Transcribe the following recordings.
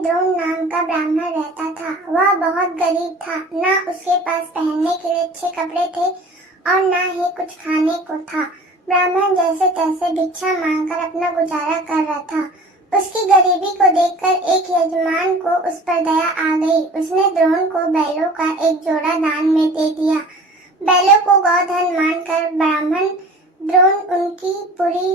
में द्रोण नाम का ब्राह्मण रहता था। वह बहुत गरीब था, ना उसके पास पहनने के लिए अच्छे कपड़े थे और ना ही कुछ खाने को था। ब्राह्मण जैसे तैसे भिक्षा मांगकर अपना गुजारा कर रहा था। उसकी गरीबी को देखकर एक यजमान को उस पर दया आ गई। उसने द्रोण को बैलों का एक जोड़ा दान में दे दिया। बैलों को गौधन मानकर ब्राह्मण द्रोण उनकी पूरी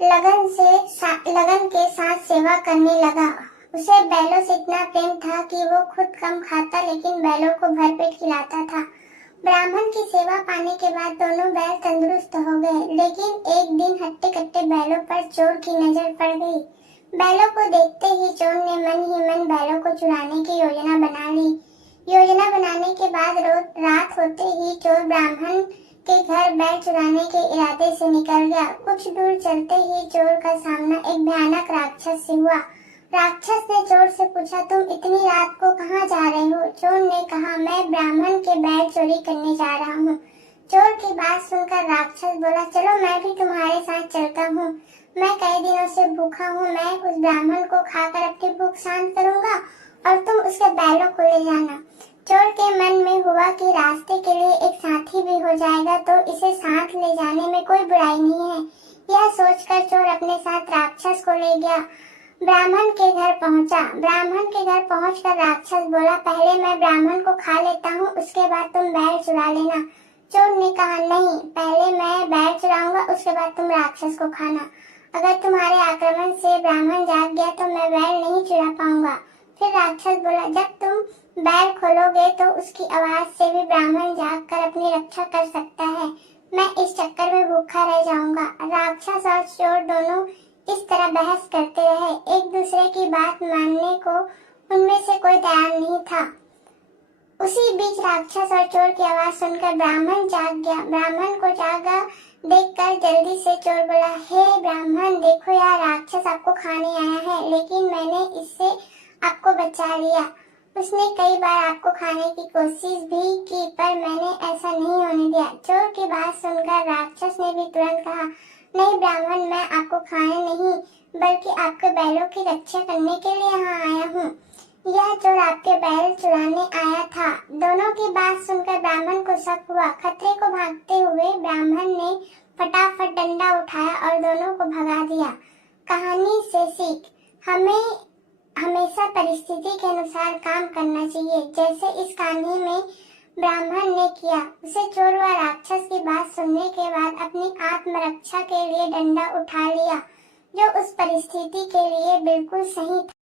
लगन के साथ सेवा करने लगा। उसे बैलों से इतना प्रेम था कि वो खुद कम खाता लेकिन बैलों को भरपेट खिलाता था। ब्राह्मण की सेवा पाने के बाद दोनों बैल तंदुरुस्त हो गए, लेकिन एक दिन हट्टे कट्टे बैलों पर चोर की नजर पड़ गई। बैलों को देखते ही चोर ने मन ही मन बैलों को चुराने की योजना बना ली। योजना बनाने के बाद रात होते ही चोर ब्राह्मण के घर बैल चुराने के इरादे से निकल गया। कुछ दूर चलते ही चोर का सामना एक भयानक राक्षस से हुआ। राक्षस ने चोर से पूछा, तुम इतनी रात को कहाँ जा रहे हो? चोर ने कहा, मैं ब्राह्मण के बैल चोरी करने जा रहा हूँ। चोर की बात सुनकर राक्षस बोला, चलो मैं भी तुम्हारे साथ चलता हूँ। मैं कई दिनों से भूखा हूँ, मैं उस ब्राह्मण को खाकर अपनी भूख शांत करूंगा और तुम उसके बैलों को ले जाना। चोर के मन में हुआ कि रास्ते के लिए एक साथी भी हो जाएगा तो इसे साथ ले जाने में कोई बुराई नहीं है। यह सोचकर चोर अपने साथ राक्षस को ले गया। ब्राह्मण के घर पहुंचा। ब्राह्मण के घर पहुंचकर राक्षस बोला, पहले मैं ब्राह्मण को खा लेता हूँ, उसके बाद तुम बैल चुरा लेना। चोर ने कहा, नहीं, पहले मैं बैल चुराऊंगा, उसके बाद तुम राक्षस को खाना। अगर तुम्हारे आक्रमण से ब्राह्मण जाग गया तो मैं बैल नहीं चुरा पाऊंगा। फिर राक्षस बोला, जब तुम बैल खोलोगे तो उसकी आवाज से भी ब्राह्मण जागकर अपनी रक्षा कर सकता है। मैं इस चक्कर में भूखा रह जाऊंगा। राक्षस और चोर दोनों इस तरह बहस करते रहे। एक दूसरे की बात मानने को उनमें से कोई तैयार नहीं था। उसी बीच राक्षस और चोर की आवाज सुनकर ब्राह्मण जाग गया। ब्राह्मण को जागा देखकर जल्दी से चोर बोला, हे ब्राह्मण, देखो यार, राक्षस आपको खाने आया है, लेकिन मैंने इससे आपको बचा लिया। उसने कई बार आपको खाने की कोशिश भी की पर मैंने ऐसा नहीं होने दिया। चोर की बात सुनकर राक्षस ने भी तुरंत कहा, नहीं ब्राह्मण, मैं आपको खाने नहीं बल्कि आपके बैलों की रक्षा करने के लिए यहाँ आया हूँ। यह चोर आपके बैल चुराने आया था। दोनों की बात सुनकर ब्राह्मण को शक हुआ। खतरे को भागते हुए ब्राह्मण ने फटाफट डंडा उठाया और दोनों को भगा दिया। कहानी से सीख, हमें हमेशा परिस्थिति के अनुसार काम करना चाहिए, जैसे इस कहानी में ब्राह्मण ने किया। उसे चोर व राक्षस की बात सुनने के बाद अपनी आत्मरक्षा के लिए डंडा उठा लिया, जो उस परिस्थिति के लिए बिल्कुल सही था।